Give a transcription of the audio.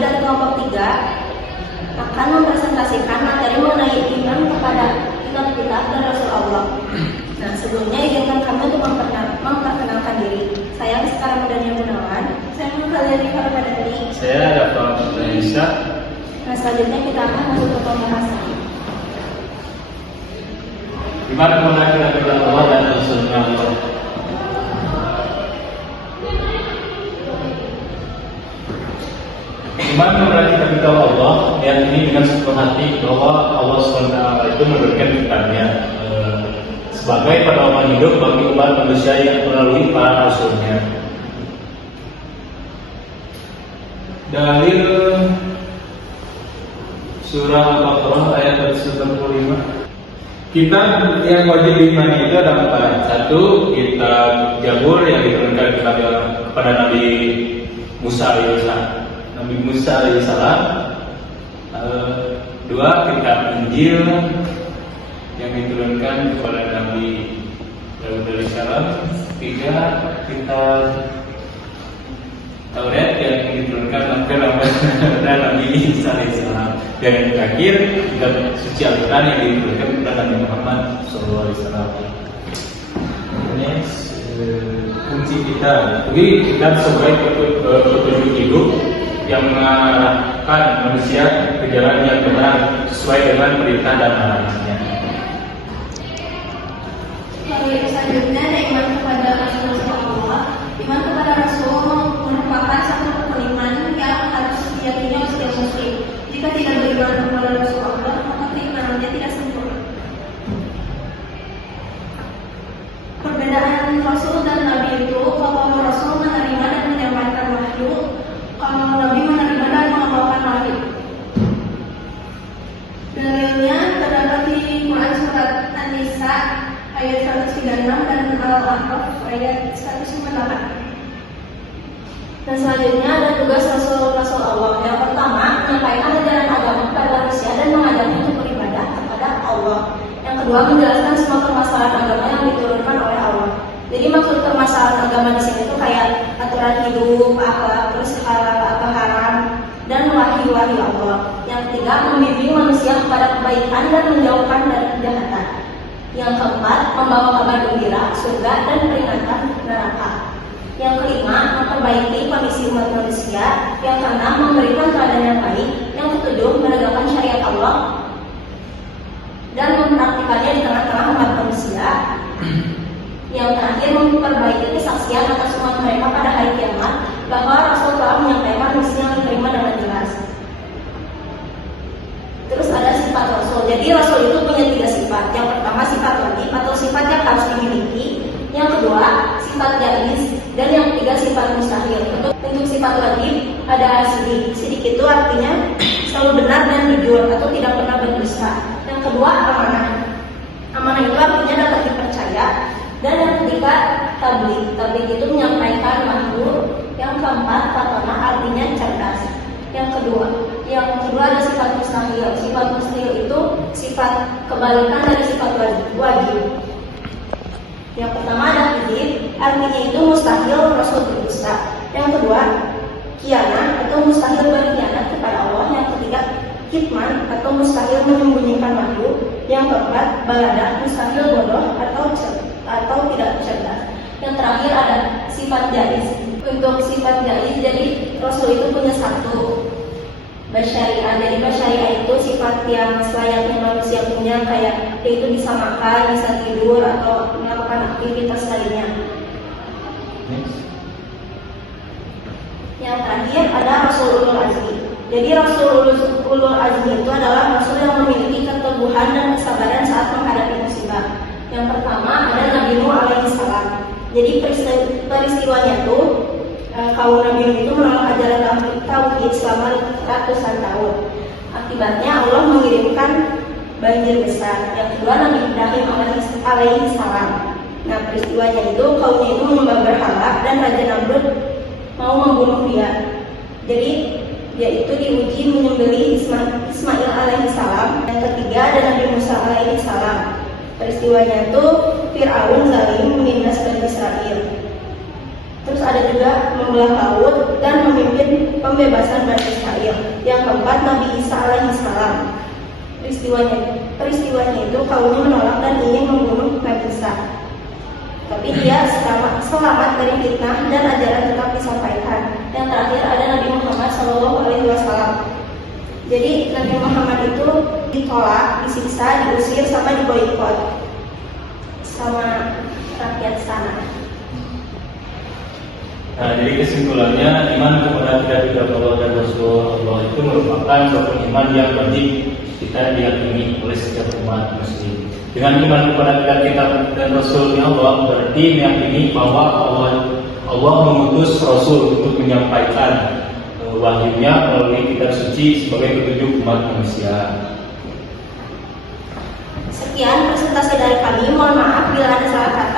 dan kelompok 3 akan mempresentasikan materi mengenai iman kepada kitab-kitab dan Rasul Allah. Nah, sebelumnya izinkan kami untuk memperkenalkan diri. Saya Sekarang Mudanya Gunawan. Saya Khalil Farmadani. Saya Dafa Indonesia. Nah, selanjutnya kita akan masuk ke pembahasan. Iman kepada kitab Allah dan Rasulnya Allah. Iman kepada kitab Allah, yakni dengan sepenuh hati bahwa Allah SWT itu memberikan kitabnya sebagai pedoman hidup bagi umat manusia yang melalui para rasulnya. Dalil surah Al-Baqarah ayat 195. Kitab yang wajib diimani itu ada 4. Satu, kitab Zabur yang diturunkan kepada Nabi Musa alaihissalam. Dua, kitab Injil yang diturunkan kepada Nabi Daud alaihissalam. Tiga, kitab Taurat yang diturunkan kepada Nabi Isa alaihissalam. Dan yang terakhir, kitab suci Al-Quran yang diturunkan kepada Nabi Muhammad SAW. Ini fungsi kita. Jadi kita sebagai petunjuk hidup yang mengarahkan manusia ke jalan yang benar sesuai dengan perintah dan arahannya. Lalu selanjutnya ada iman kepada Rasulullah. Iman kepada Rasul merupakan satu keimanan yang harus diyakini oleh setiap muslim. Jika tidak beriman kepada Rasulullah, maka keimanannya tidak sempurna. Perbedaan Rasul dan Nabi itu, kalau Rasul menerima dan menyampaikan wahyu, kalau Nabi menerima dan mengamalkan wahyu. Dalilnya terdapat di Quran surat An-Nisa ayat 136 dan Al-A'raf ayat 198. Dan selanjutnya ada tugas Rasul Allah. Yang pertama, menyampaikan ajaran agama kepada manusia dan mengajarnya untuk beribadah kepada Allah. Yang kedua, menjelaskan semua permasalahan agama yang diturunkan oleh Allah. Jadi maksud permasalahan agama di sini itu kayak aturan hidup, akhlak, terus halal atau haram, dan wahyu-wahyu Allah. Yang ketiga, membimbing manusia kepada kebaikan dan menjauhkan dari kejahatan. Yang keempat, membawa kabar gembira, surga, dan peringatan neraka. Yang kelima, memperbaiki kondisi umat manusia. Yang keenam, memberikan teladan yang baik. Yang ketujuh, menegakkan syariat Allah dan mempraktikannya di tengah-tengah umat manusia. Yang terakhir, memperbaiki kesaksian atas umat mereka pada hari kiamat bahwa Rasul telah menyampaikan misi yang diterima dengan jelas. Terus ada sifat Rasul. Jadi Rasul itu punya 3 sifat. Yang pertama, sifat wajib atau sifat yang harus dimiliki. Yang kedua, sifat jaiz. Dan yang ketiga, sifat mustahil. Untuk sifat wajib ada sidik. Sidik itu artinya selalu benar dan jujur atau tidak pernah berdusta. Yang kedua, amanah. Amanah itu artinya dapat dipercaya. Dan yang ketiga, tabligh. Tabligh itu menyampaikan wahyu. Yang keempat, fatonah artinya cerdas. Yang kedua ada sifat mustahil. Sifat mustahil itu sifat kebalikan dari sifat wajib. Yang pertama ada kadzib, artinya itu mustahil Rasul berdusta. Yang kedua, khianat atau mustahil berkhianat kepada Allah. Yang ketiga, kitman atau mustahil menyembunyikan wahyu. Yang keempat, balada, mustahil bodoh atau tidak cerdas. Yang terakhir ada sifat jaiz. Untuk sifat jaiz, jadi Rasul itu punya 1 basyariah. Jadi basyariah itu sifat yang selayaknya manusia punya, kayak dia itu bisa makan, bisa tidur, atau melakukan aktivitas lainnya. Yang terakhir ada Rasul Ulul Azmi. Jadi Rasul Ulul Azmi itu adalah Rasul yang memiliki keteguhan dan kesabaran saat menghadapi musibah. Yang pertama ada Nabi Nuh alaihissalam. Jadi peristiwanya itu kaum Nabi Nuh itu menolak ajaran tauhid selama ratusan tahun. Akibatnya Allah mengirimkan banjir besar. Yang kedua, Nabi Ibrahim alaihissalam. Nah, peristiwanya itu kaumnya itu menyembah berhala dan Raja Namrud mau membunuh dia. Jadi dia itu diuji menyembelih Ismail alaihissalam. Yang ketiga ada Nabi Musa alaihissalam. Peristiwanya itu Fir'aun zalim menindas Bani Israel. Terus ada juga membelah laut dan memimpin pembebasan Bani Israel. Yang keempat, Nabi Isa alaihissalam. Peristiwanya itu kaumnya menolak dan ingin membunuh Nabi Isa. Tapi dia selamat dari fitnah dan ajaran tetap disampaikan. Yang terakhir ada Nabi Muhammad SAW. Jadi Nabi Muhammad itu ditolak, disiksa, diusir, sama diboikot sama rakyat sana. Nah, jadi kesimpulannya iman kepada tidak Allah dan Rasul Allah itu merupakan suatu iman yang wajib kita diyakini oleh setiap umat muslim. Dengan iman kepada kitab dan Rasulnya Allah berarti meyakini bahwa Allah mengutus Rasul untuk menyampaikan wahyunya melalui kitab suci sebagai petunjuk umat manusia. Sekian presentasi dari kami. Mohon maaf bila ada salah kata.